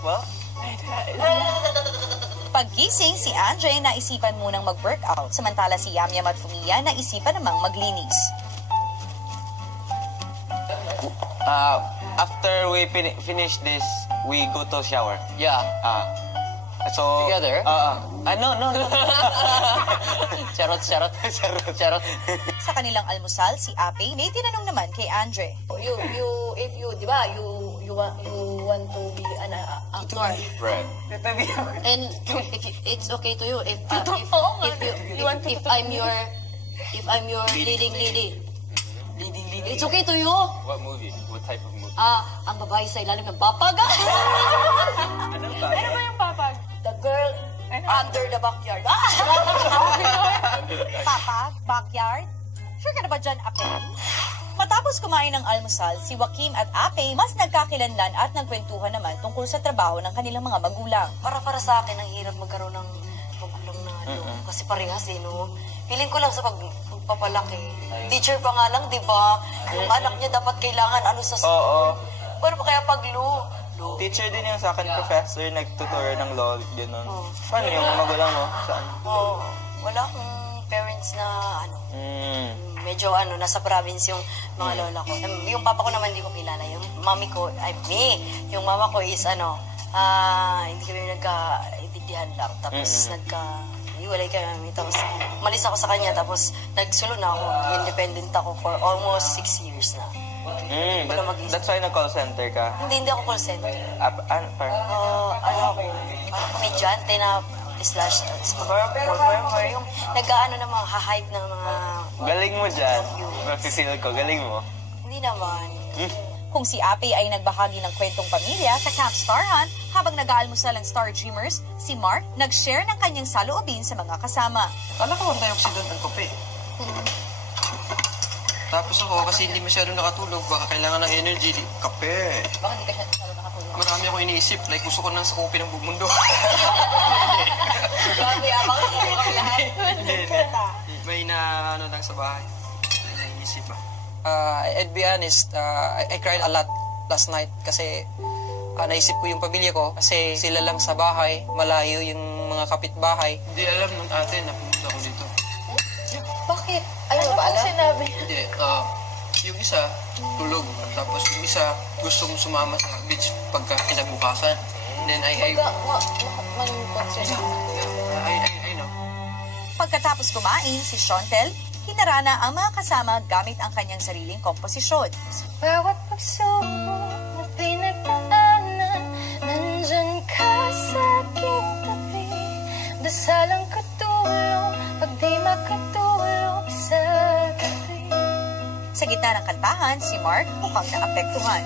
po? Paggising, si Andre naisipan munang mag-workout, samantala si Yamyam at Fumiya naisipan namang maglinis. After we finish this, we go to shower. Yeah. So together? No. Charot. Sa kanilang almusal, si Ape may tinanong naman kay Andre. If you, di ba, you want to be an actor. Right. And if it's okay to you, if I'm your leading lady. It's okay to you. What movie? What type of movie? Ang babae sa ilalim ng papag. Ano ba yung papag? The girl under the backyard. Papag? Backyard? Sure ka na ba dyan, Ape? Matapos kumain ng almusal, si Joaquim at Ape mas nagkakilanlan at nagkwentuhan naman tungkol sa trabaho ng kanilang mga magulang. Para sa akin, ang hirap magkaroon ng magulang na kasi parehas no? Feeling ko lang sa pagpapalaki. Teacher pa nga lang, di ba? Yung anak niya dapat kailangan sa school. Pero kaya Teacher din yung sa akin, professor, nagtuturo ng law, gano'n. Paano yung magulang mo? Saan? Wala akong parents na medyo nasa province yung mga lola ko. Yung papa ko naman hindi ko kilala. Yung mami ko, yung mama ko is hindi kami nagka-intindihan lang. Tapos hiwalay kami. Tapos malis ako sa kanya. Tapos nagsulo na ako. Independent ako for almost 6 years na. That's why nag-call center ka? Hindi ako call center. Parang? Komedyante na slash performer. Yung nag-ano na mga ha-hype ng mga... Galing mo dyan. Mapifeel ko. Galing mo. Hindi naman. Kung si Ape ay nagbahagi ng kwentong pamilya sa Camp Star Hunt, habang nag-aalmusal ang Star Dreamers, si Mark nag-share ng kanyang saloobin sa mga kasama. Kala ko ang dioxidant ng kape. Tapos ako, kasi hindi masyado nakatulog, baka kailangan ng energy, kape. Baka hindi ka siya nakatulog. Marami ako iniisip, like gusto ko nang sa kopi ng bumundo. Grabe, baka hindi ko lahat. May na lang sa bahay. May naisip ba? I'd be honest, I cried a lot last night kasi naisip ko yung pamilya ko kasi sila lang sa bahay, malayo yung mga kapitbahay. Hindi alam ng ate na pumunta ko dito. Bakit? Ayaw ba alam? Sinabi? Hindi, yung isa, tulog. Tapos yung isa, gusto kong sumama sa beach pagka kinabukasan. And then I know. Pagkatapos kumain, si Shontel, hinarana ang mga kasama gamit ang kanyang sariling komposisyon. Bawat pagsubok na pinagdaanan, nandyan ka sa aking tabi. Dasalang katulong, pag di makatulog sa gabi. Sa gitna ng kantahan, si Mark mukhang naapektuhan.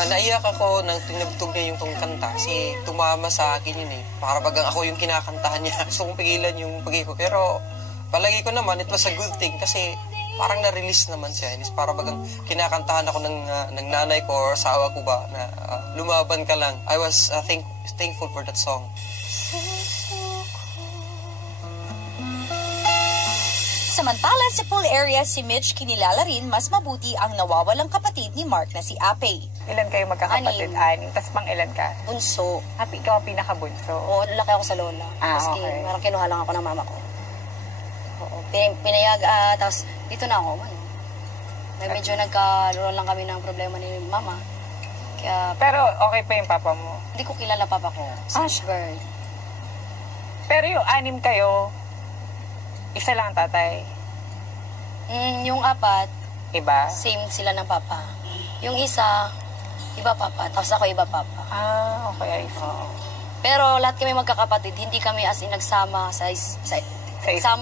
Naiyak ako nang tinugtog niya yung tong kanta kasi tumama sa akin yun Para bagang ako yung kinakantahan niya. Gusto kong pigilan yung pagi ko. Pero palagi ko naman, it was a good thing kasi parang na-release naman siya. Para bagang kinakantahan ako ng nanay ko or asawa ko ba na lumaban ka lang. I was thankful for that song. Samantala sa pool area, si Mitch kinilala rin mas mabuti ang nawawalang kapatid ni Mark na si Ape. Ilan kayo magkakapatid? 6. Tapos pang ilan ka? Bunso. Happy, ikaw ang pinakabunso? Oo, laki ako sa lola. Okay. Parang kinuha lang ako ng mama ko. Oo, pinayag, tapos dito na ako. Medyo nagkaroon lang kami ng problema ni mama. Kaya, pero okay pa yung papa mo? Hindi ko kilala papa ko. Since birth. Pero yung 6 kayo, isa lang tatay? Yung 4, iba? Same sila ng papa. Yung isa, iba papa. Tapos ako iba papa. Okay, I see. Pero lahat kami magkakapatid, hindi kami as in nagsama sa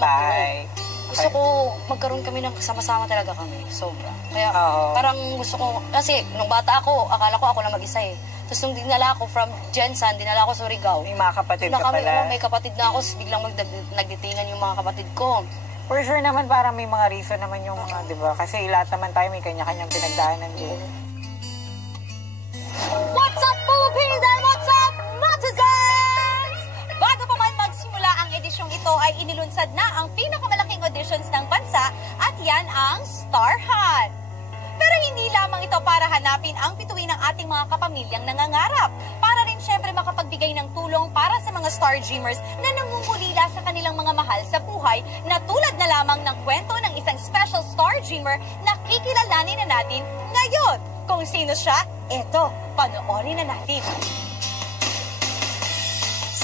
bahay. Gusto ko magkaroon kami ng kasama-sama talaga kami. Sobra. Kaya parang gusto ko, kasi nung bata ako, akala ko ako lang mag-isa Tapos nung dinala ako from Jensen, dinala ako sa Surigao. May mga kapatid ka pala. May kapatid na ako, biglang nagdetingan yung mga kapatid ko. For sure naman, parang may mga reason naman yung mga, di ba? Kasi lahat naman tayo may kanya-kanyang pinagdaanan din. What's up, Philippines? And what's up, netizens? Bago pa man magsimula ang edisyong ito, ay inilunsad na ang pinakamalaking auditions ng bansa at yan ang Star Hunt. Pero hindi lamang ito para hanapin hanapin ang bituin ng ating mga kapamilyang nangangarap para rin syempre makapagbigay ng tulong para sa mga star dreamers na nangungulila sa kanilang mga mahal sa buhay na tulad na lamang ng kwento ng isang special star dreamer na kikilalanin na natin ngayon. Kung sino siya, eto, panoorin na natin.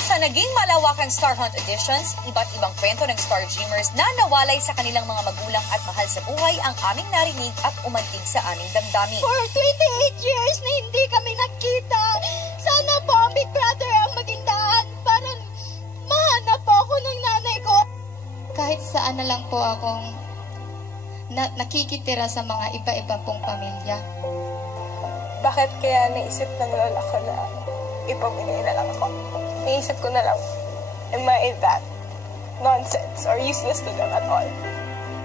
Sa naging malawakang Star Hunt auditions, iba't ibang kwento ng Star Dreamers na nawalay sa kanilang mga magulang at mahal sa buhay ang aming narinig at umantig sa aming damdamin. For 28 years na hindi kami nakita, sana po ang Big Brother ang maging daan para mahanap po ako ng nanay ko. Kahit saan na lang po akong nakikitira sa mga iba-iba pong pamilya. Bakit kaya naisip ng lola ko na ipamigay na lang ako? Naisip ko na lang, am I that nonsense or useless to them at all?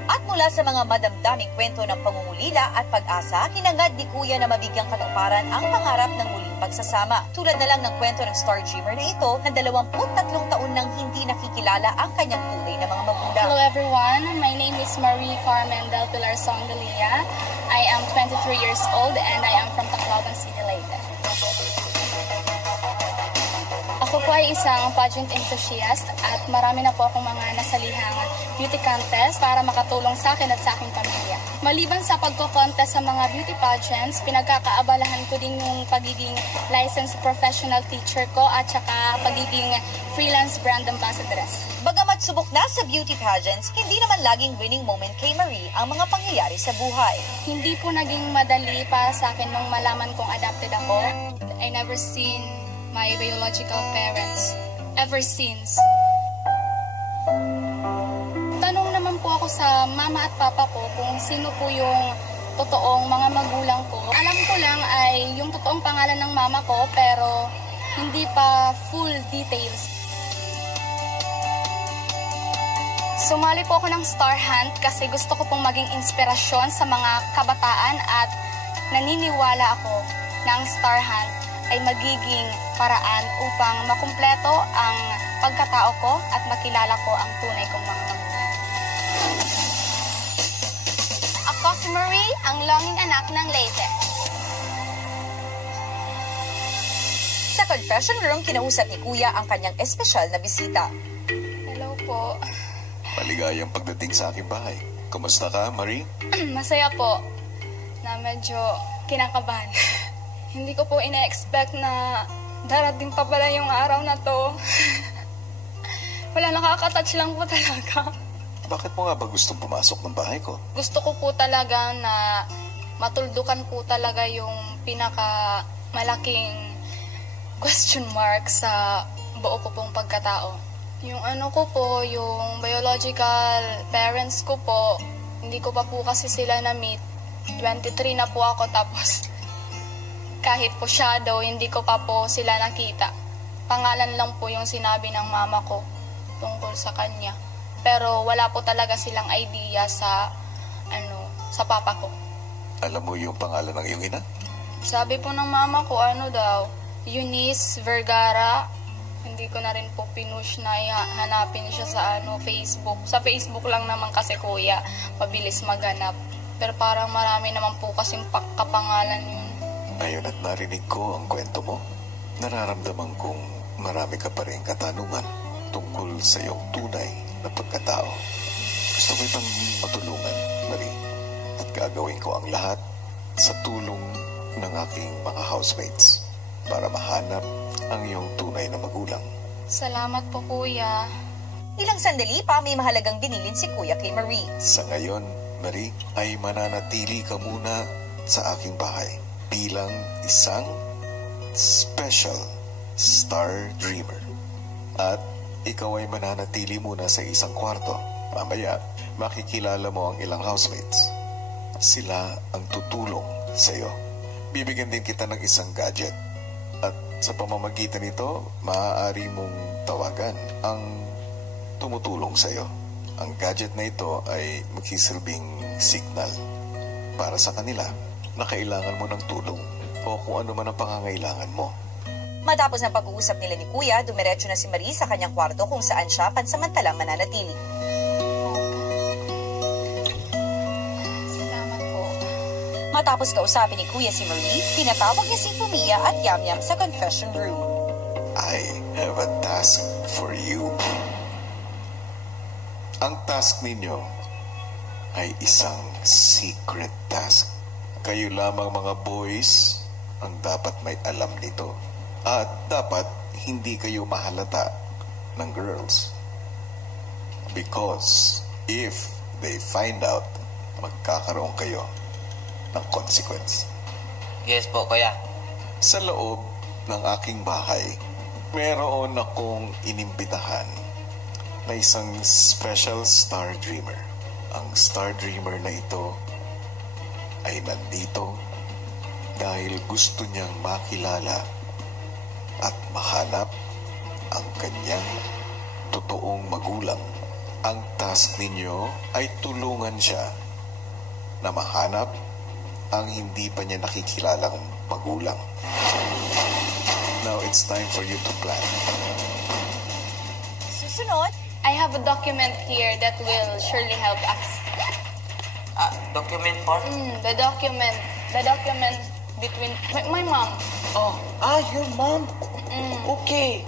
At mula sa mga madamdaming kwento ng pangungulila at pag-asa, hinangad ni Kuya na mabigyang katuparan ang pangarap ng muling pagsasama. Tulad na lang ng kwento ng Star Dreamer na ito na 23 taon nang hindi nakikilala ang kanyang tunay na mga magulang. Hello everyone, my name is Marie Carmen Del Pilar Songdalia. I am 23 years old and I am from Tacloban City, Leyte. Ako po ay isang pageant enthusiast at marami na po akong mga nasalihang beauty contest para makatulong sa akin at sa aking pamilya. Maliban sa pagko-contest sa mga beauty pageants, pinagkakaabalahan ko din yung pagiging licensed professional teacher ko at saka pagiging freelance brand ambassadress. Bagamat subok na sa beauty pageants, hindi naman laging winning moment kay Marie ang mga pangyayari sa buhay. Hindi po naging madali para sa akin nung malaman kong adopted ako. I never seen my biological parents ever since. Tanong naman po ako sa mama at papa ko kung sino po yung totoong mga magulang ko. Alam ko lang ay yung totoong pangalan ng mama ko pero hindi pa full details. Sumali po ako ng Star Hunt kasi gusto ko pong maging inspirasyon sa mga kabataan at naniniwala ako na ang Star Hunt ay magiging paraan upang makumpleto ang pagkatao ko at makilala ko ang tunay kong mga magulang. Ako si Marie, ang longing anak ng Leyte. Sa confession room, kinausap ni Kuya ang kanyang espesyal na bisita. Hello po. Maligayang pagdating sa aking bahay. Kumusta ka, Marie? Masaya po na medyo kinakabahan. Hindi ko po ina-expect na darating pa pala yung araw na to. Wala, nakaka-touch lang po talaga. Bakit mo nga ba gustong pumasok ng bahay ko? Gusto ko po talaga na matuldukan po talaga yung pinaka-malaking question mark sa buo ko pong pagkatao. Yung ano ko po, yung biological parents ko po, hindi ko pa po kasi sila na-meet. 23 na po ako tapos kahit po shadow, hindi ko pa po sila nakita. Pangalan lang po yung sinabi ng mama ko tungkol sa kanya. Pero wala po talaga silang idea sa sa papa ko. Alam mo yung pangalan ng iyong ina? Sabi po ng mama ko, Eunice Vergara. Hindi ko na rin po pinush na hanapin siya sa Facebook. Sa Facebook lang naman kasi kuya, mabilis maganap. Pero parang marami naman po kasing kapangalan yun. Ngayon at narinig ko ang kwento mo, nararamdaman kong marami ka pa rin katanungan tungkol sa iyong tunay na pagkatao. Gusto ko itang matulungan, Marie, at gagawin ko ang lahat sa tulong ng aking mga housemates para mahanap ang iyong tunay na magulang. Salamat po, kuya. Ilang sandali pa, may mahalagang binilin si Kuya kay Marie. Sa ngayon, Marie, ay mananatili ka muna sa aking bahay bilang isang special star dreamer. At ikaw ay mananatili muna sa isang kwarto. Mamaya, makikilala mo ang ilang housemates. Sila ang tutulong sa iyo. Bibigyan din kita ng isang gadget. At sa pamamagitan nito, maaari mong tawagan ang tumutulong sa iyo. Ang gadget na ito ay magsisilbing signal para sa kanila na kailangan mo ng tulong o kung ano man ang pangangailangan mo. Matapos ng pag-uusap nila ni Kuya, dumiretso na si Marie sa kanyang kwarto kung saan siya pansamantalang mananatili. Salamat po. Matapos kausapin ni Kuya si Marie, pinatawag niya si Fumiya at Yamyam sa confession room. I have a task for you. Ang task ninyo ay isang secret task. Kayo lamang mga boys ang dapat may alam nito. At dapat hindi kayo mahalata ng girls. Because if they find out, magkakaroon kayo ng consequence. Yes po, Kuya. Sa loob ng aking bahay, meron akong inimbitahan na isang special star dreamer. Ang star dreamer na ito ay nandito dahil gusto niyang makilala at mahanap ang kanyang totoong magulang. Ang task ninyo ay tulungan siya na mahanap ang hindi pa niya nakikilalang magulang. Now it's time for you to plan. Susunod, I have a document here that will surely help us. Document for? The document between my mom. Your mom? Okay.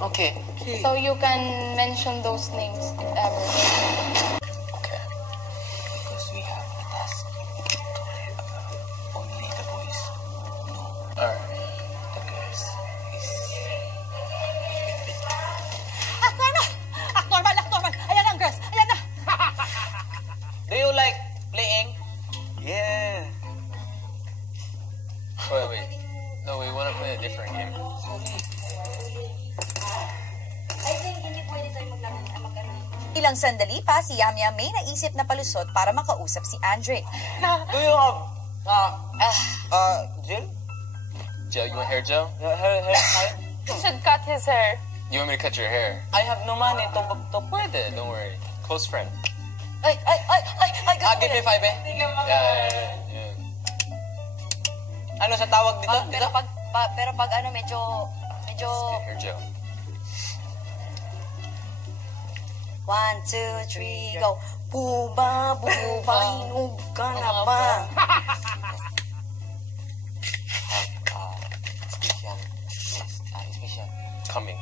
So you can mention those names if ever. Okay. Because we have a task. Only the boys know. Alright. The girls is... Normal. Ayan ang girls. Ayan na. Do you like playing? Yeah. Wait. No, we want to play a different game. Ilang sandali pa, si Yamyam may naisip na palusot para makausap si Andre. Do you have... gel? Gel, you want hair gel? Hair? You should cut his hair. You want me to cut your hair? I have no money to Pwede, don't worry. Close friend. Ay, give me 5 eh. Yeah. Ano sa tawag dito? Pero pag ano, medyo... Get hair gel. 1, 2, 3, go. Buba, hinug ka na ba? Special. Coming.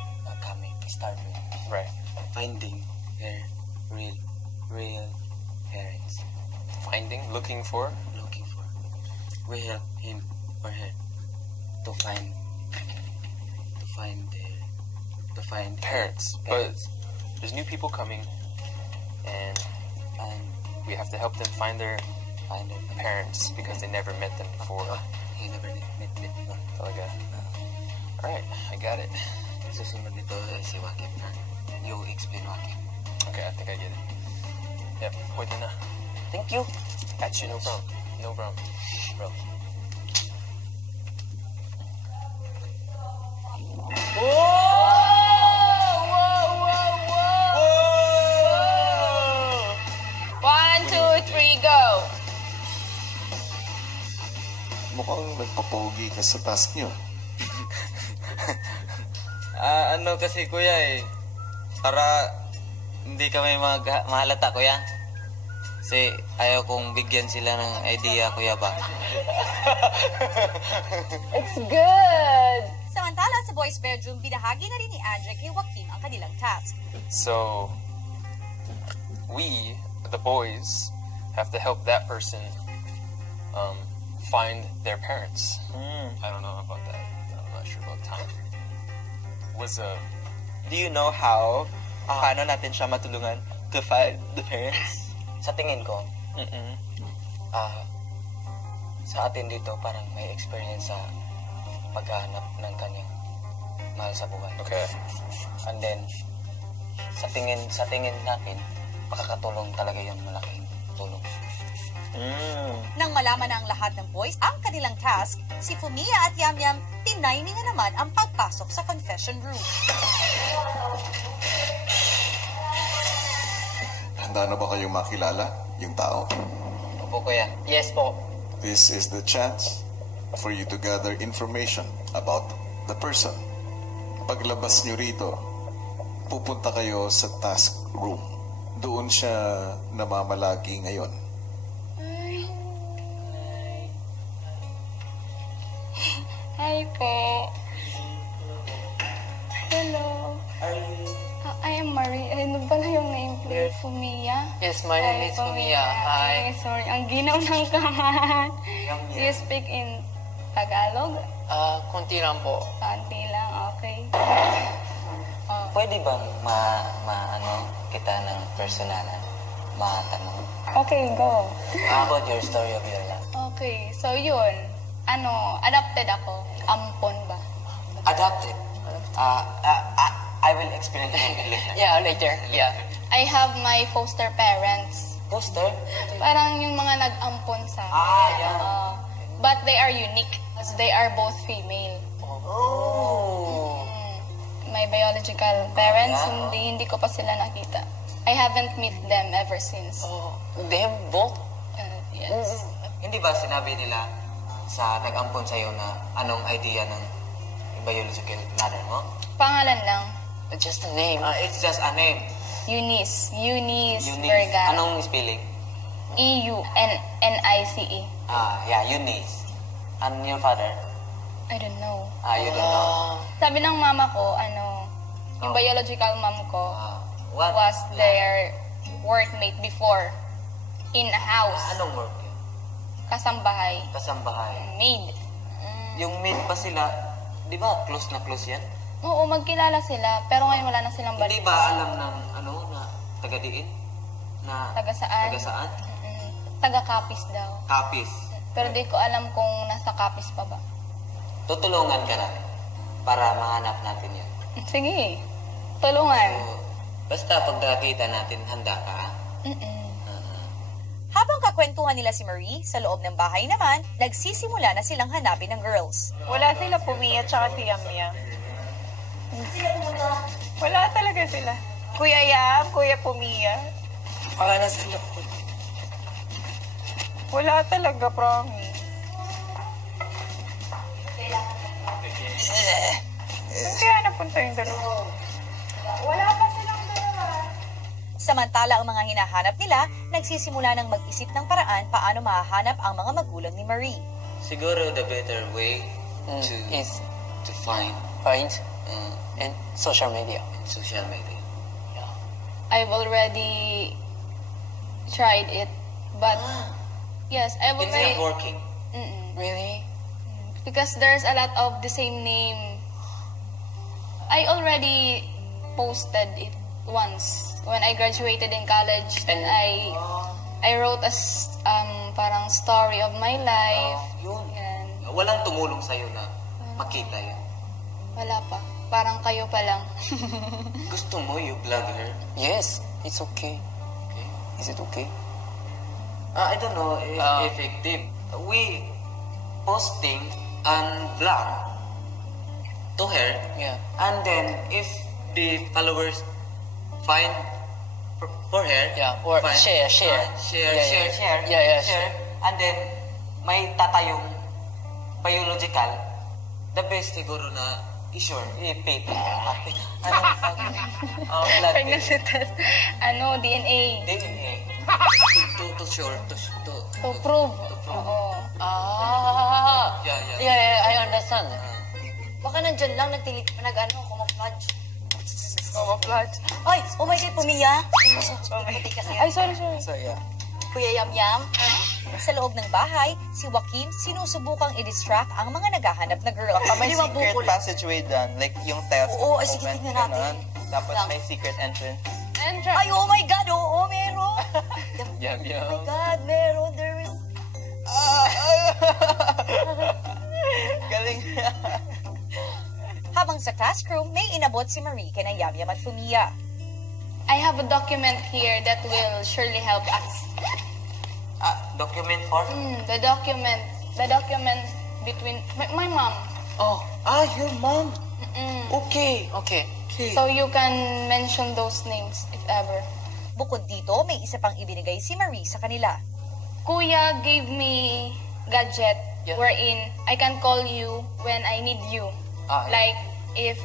Start with Right. finding their real parents. Looking for? Looking for. We help him or her to find Parents. But there's new people coming, and we have to help them find their parents because they never met them before. He never met before. Talaga. Alright, I got it. Susunod nito si Joaquin. You explain Joaquin. Okay, I think I get it. Yep, pwede na. Thank you. Got you, no problem. No problem. Bro. One, two, three, go. Mukhang nagpapogi ka sa task niyo. Ano kasi kuya para hindi kami mahalata kuya. Kasi ayaw kong bigyan sila ng idea kuya ba. It's good. Samantala sa boys' bedroom, binahagi na rin ni Andre kay Joaquin ang kanilang task. So, we, the boys, have to help that person find their parents. I don't know about that. I'm not sure about time. Do you know how? Paano natin siya matulungan to find the parents? Sa tingin ko, sa atin dito parang may experience sa paghahanap ng kanyang mahal sa buhay. Okay. And then, sa tingin natin, makakatulong talaga yung malaking tulong. Nang malaman na ang lahat ng boys ang kanilang task, si Fumiya at Yamyam tinayningan naman ang pagpasok sa confession room. Handa na ba kayong makilala yung tao? Opo kuya. Yes po. This is the chance for you to gather information about the person. Paglabas nyo rito, pupunta kayo sa task room. Doon siya namamalagi ngayon. Hi po. Hello. I am Marie. Ano pala yung name, please? Fumia? Yes, my name is Fumia. Hi. Ay, sorry. Ang ginaw ng kaman. Do you speak in Tagalog? Konti lang po. Konti lang, okay. Pwede bang ano, kita ng personalan? Matanong. Okay, go. How about your story of your life? Okay, so yun. Adopted ako. Ampon ba? Adopted. I will explain it later. Yeah, later. Yeah. I have my foster parents. Foster? Parang yung mga nag-ampon sa akin. Yeah. But they are unique as they are both female. Oh. My biological parents, hindi ko pa sila nakita. I haven't met them ever since. Oh, them both? Yes. Hindi ba sinabi nila sa nag-ampon sa'yo na anong idea ng biological mother mo? Pangalan lang. Just a name. It's just a name. Eunice Vergara. Anong spelling? EUNNICE. Yeah, Eunice. And your father? I don't know. You don't know. Sabi ng mama ko, yung biological mom ko was their workmate before in a house. Anong work? Kasambahay. Kasambahay. Maid. Yung maid pa sila, di ba close na close yan? Oo, magkilala sila, pero ngayon wala na silang balik. Hindi ba alam ng na taga-diin? Na Taga saan? Taga saan? Taga-Kapis daw. Kapis. Pero di ko alam kung nasa Kapis pa ba. Tutulungan ka natin para mahanap natin yun. Sige, tulungan. So, basta pag nakita natin, handa ka. Habang kakwentuhan nila si Marie, sa loob ng bahay naman, nagsisimula na silang hanapin ng girls. Wala sila, Fumia tsaka si Yamyam. Wala talaga sila. Kuya Yam, Kuya Fumia. Baka nasa loob. Wala talaga, promise. Kaya napunta yung dalawa. Wala pa silang dalawa. Samantala ang mga hinahanap nila, nagsisimula ng mag-isip ng paraan paano mahahanap ang mga magulang ni Marie. Siguro the better way is to find in social media. Social media. I've already tried it, but yes, I've It's already... not working. Really? Because there's a lot of the same name. I already posted it once when I graduated in college, and I wrote a parang story of my life. Yun. Yan. Walang tumulong sa'yo na makita yun. Wala pa. Parang kayo pa lang. Gusto mo you vlog her? Yes, it's okay. Is it okay? I don't know if effective. We posting and vlog to her. Yeah. And then if the followers find for her, or find, share. share. And then may tatayong biological, the best siguro na i-sure, i-pay. Pregnancy test. DNA. DNA. To sure, To prove. Oo. Yeah, I understand. Baka nandyan lang, camouflage. Camouflage. Ay, oh my God, Pumia. Puti kasi. Ay, sorry. So yeah. Kuya Yam. Sa loob ng bahay, si Joaquin sinusubukang i-distract ang mga naghahanap na girl. May secret passageway dyan. Like yung test. Oo, sige, tignan natin. Tapos may secret entrance. Ay, oh my God, oo, meron. Yum. Oh my God, meron. There is... Galing. Habang sa classroom, may inabot si Marie kina Yamyam at Fumia. I have a document here that will surely help us. Document for? The document between my mom. Your mom. Okay. So you can mention those names if ever. Bukod dito, may isa pang ibinigay si Marie sa kanila. Kuya gave me gadget wherein I can call you when I need you. Like if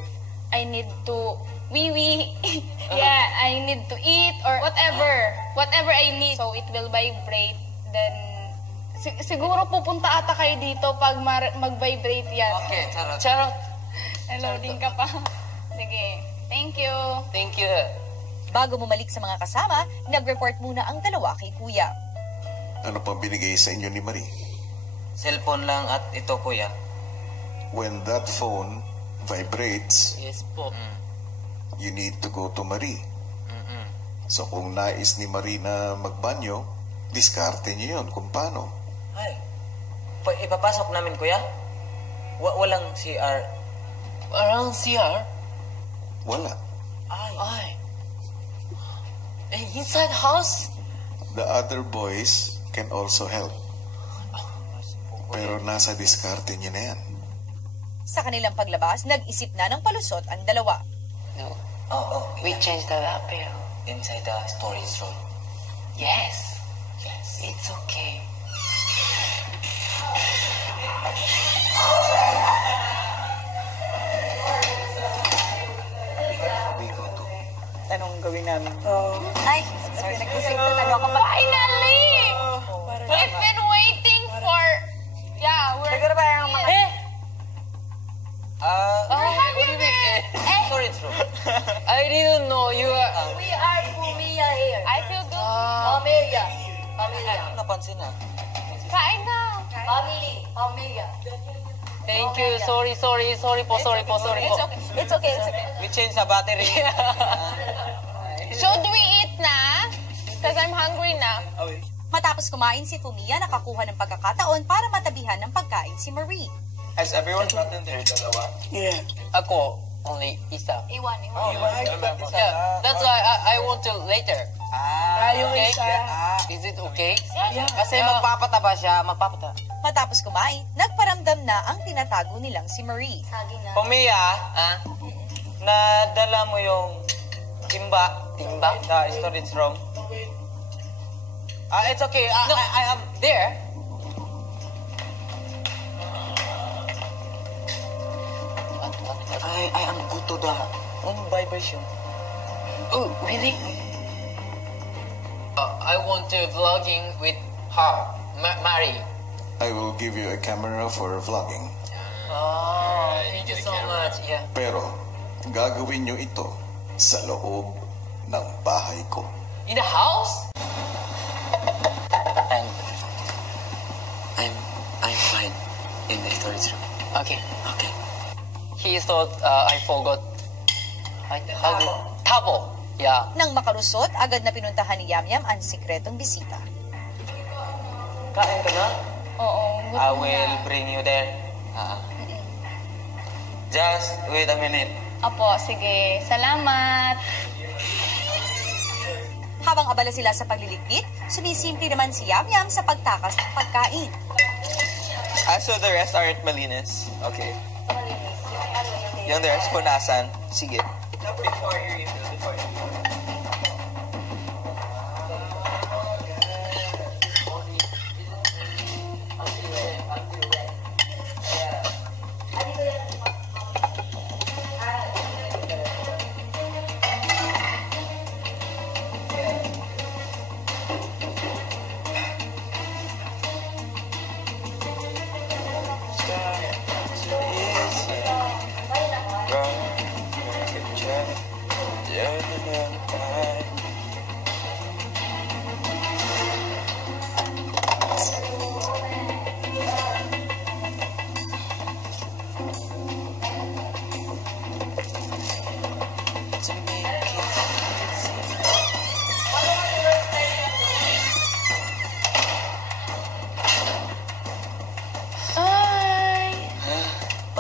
I need to I need to eat or whatever I need. So it will vibrate, then Siguro pupunta ata kayo dito pag mag-vibrate yan. Okay, charot. Charot. Loading ka pa. Sige. Thank you. Thank you. Bago bumalik sa mga kasama, nag-report muna ang dalawa kay Kuya. Ano pang binigay sa inyo ni Marie? Cellphone lang at ito, kuya. When that phone vibrates, Yes po. you need to go to Marie. So kung nais ni Marie na magbanyo, diskarte niyo yun kung paano. Ay, ipapasok namin, kuya? Walang CR. Walang CR? Wala. Ay. Inside house? The other boys can also help. Pero nasa diskarte niyo na yan. Sa kanilang paglabas, nag-isip na ng palusot ang dalawa. No. We changed the lapel inside the storage room. Yes. Yes. It's okay. Anong gawin namin? Ay, sorry, nag-isip na ako. Finally! We've been waiting for... Yeah, we're... Siguro ba yung mga... What do you mean? Storage room. I didn't know you are... We are Pumia here. I feel good. Pamilya. Pamilya. Napansin na. Kain na. Family. Pamilya. Thank you. Sorry po. It's okay. We changed the battery. Should we eat na? Because I'm hungry na. Matapos kumain si Fumiya, nakakuha ng pagkakataon para matabihan ng pagkain si Marie. Has everyone gotten their dalawa? Yeah. Ako, only isa. Iwan. Yeah, that's why I want to later. Yung Okay? isa. Is it okay? Yeah. Kasi magpapataba siya, Matapos kumain, nagparamdam na ang tinatago nilang si Marie. Sagi na. Pumiya, nadala mo yung timba sa storage room. It's okay. I am there. I am good to the vibration. Oh, really? I want to vlogging with her, Mary. I will give you a camera for vlogging. Oh, thank you so much. Yeah. Pero, gagawin niyo ito sa loob ng bahay ko. In the house? I'm fine in the storage room. Okay. He thought I forgot. Tabo. Yeah. Nang makalusot, agad na pinuntahan ni Yamyam ang sikretong bisita. Kain ka na? Oo. I will bring you there. Just wait a minute. Apo, sige. Salamat. Habang abala sila sa pagliligpit, sumisimple naman si Yamyam sa pagtakas ng pagkain. So the rest aren't malinis? Okay. Yung the rest punasan? Sige. Before you refill.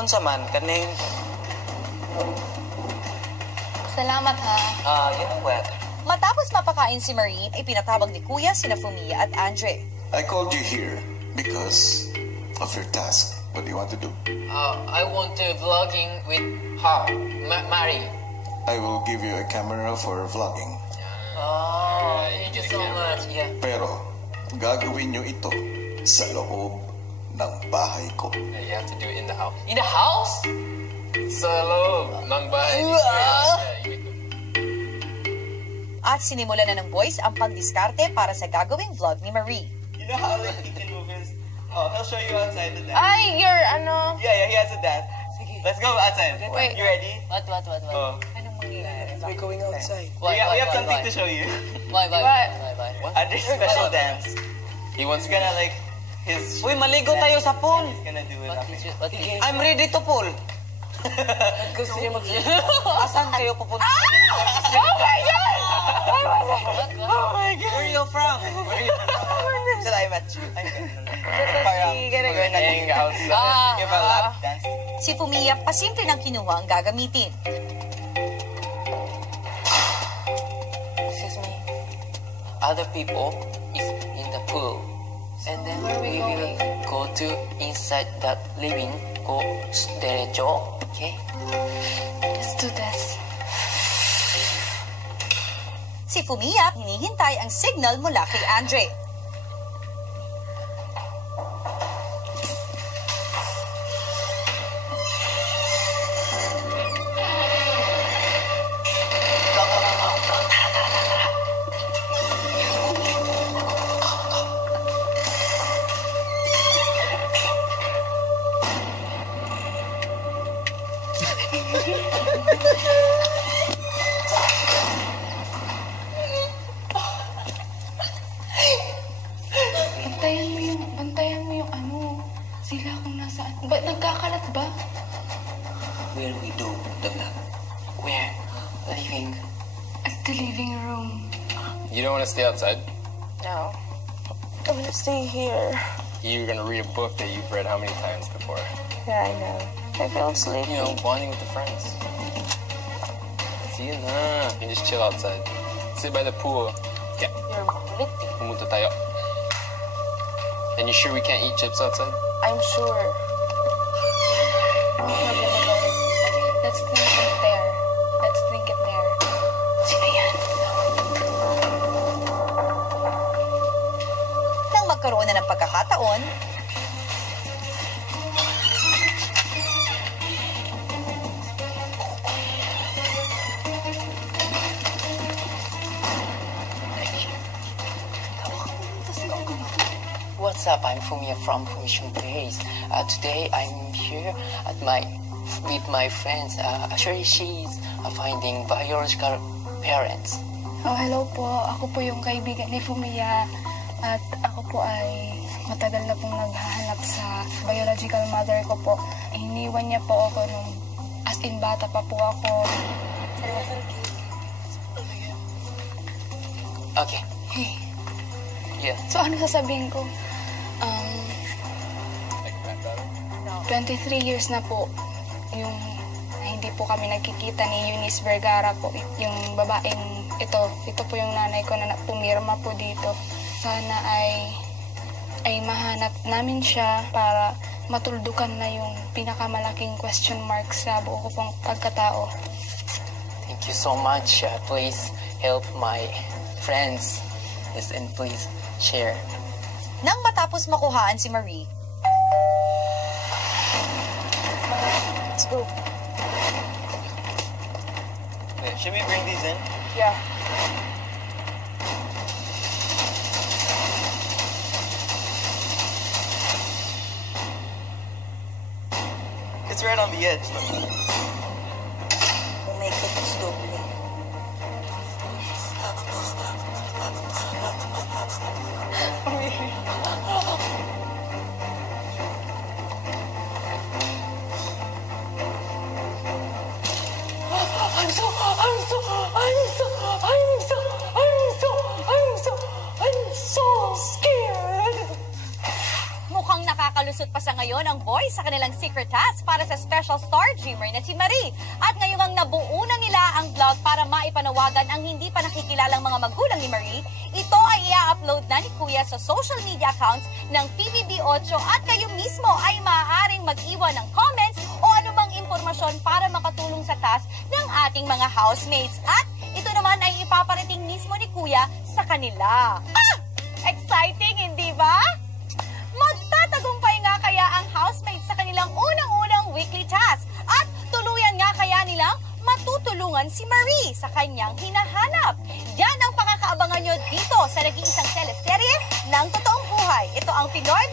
Unsa man kaning Salamat ha. You're welcome. Matapos mapakain si Marie, ay pinatawag ni Kuya sina Fumiya at Andre. I called you here because of your task. What do you want to do? I want to vlogging with her, Mary. I will give you a camera for vlogging. Thank you so much. Yeah. Pero, gagawin niyo ito sa loob ng bahay ko. You have to do it in the house. In the house? Sa loob ng bahay. At sinimulan na ng boys ang pagdiskarte para sa gagawing vlog ni Marie. You know how like he can move his Oh, he'll show you outside the dance. Ay, you're ano? Yeah, he has a dance. Let's go outside. Wait. You ready? What? Oh. We're going outside. We have something to show you. Why? Andre's special dance. He wants He's gonna like his. Uy, maligo tayo sa pool. He's gonna do it. after. I'm ready to pool. Gusto niya mag... Asan kayo pupunta? Oh my God! Oh my God! Where are you from? Till I met you. Parang we're not hanging outside. Give a lap dance. Si Fumiya pasimple ng kinuha ang gagamitin. Excuse me. Other people is in the pool, and then we will go to inside that living. Go derecho, okay? Let's do this. Si Fumiya hinihintay ang signal mula kay Andre. Bantayan mo yung ano, sila kung nasaan. Ba't nagkakalat ba? Where we do the lab? Where? Living. At the living room. You don't want to stay outside? No. I'm gonna stay here. You're gonna read a book that you've read how many times before? Yeah, I know. I feel sleepy. You know, bonding with the friends. See, nah. You can just chill outside. Sit by the pool. Yeah. You're bullet. Pumunta tayo. And you sure we can't eat chips outside? I'm sure. Let's drink it there. Let's drink it there. Sino yan? Nang magkaroon na ng pagkakataon, What's up? I'm Fumiya from Fumission Place. Today I'm here at with my friends. Actually, she's finding biological parents. Oh, hello po. Ako po yung kaibigan ni Fumiya. At ako po ay matagal na pong naghahanap sa biological mother ko po. Iniwan niya po ako nung as in bata pa po ako. Okay. Hey. Yeah. So, ano sasabihin ko? 23 years na po yung hindi po kami nagkikita ni Eunice Vergara po. Yung babaeng ito po yung nanay ko na pumirma po dito. Sana ay mahanap namin siya para matuldukan na yung pinakamalaking question mark sa buo ko pong pagkatao. Thank you so much. Please help my friends. Yes, and please share. nang matapos makuhaan si Marie, Let's go. Okay, should we bring these in? Yeah. It's right on the edge. we'll make it slowly. I'm so scared. Mukhang nakakalusot pa sa ngayon ang boys sa kanilang secret task para sa special star dreamer na si Marie. At ngayong nabuo na nila ang vlog para maipanawagan ang hindi pa nakikilalang mga magulang ni Marie, ito ay i-upload na ni Kuya sa social media accounts ng PBB8 at kayo mismo ay maaaring mag-iwan ng comments o anumang impormasyon para makatulong sa task ng ating mga housemates. At ito naman ay ipaparating mismo ni Kuya sa kanila. Exciting, hindi ba? Magtatagumpay nga kaya ang housemates sa kanilang unang-unang weekly task at tuluyan nga kaya nilang matutulungan si Marie sa kanyang hinahanap. Yan ang pakakaabangan nyo dito sa nag-iisang teleserye ng totoong buhay. Ito ang Pinoy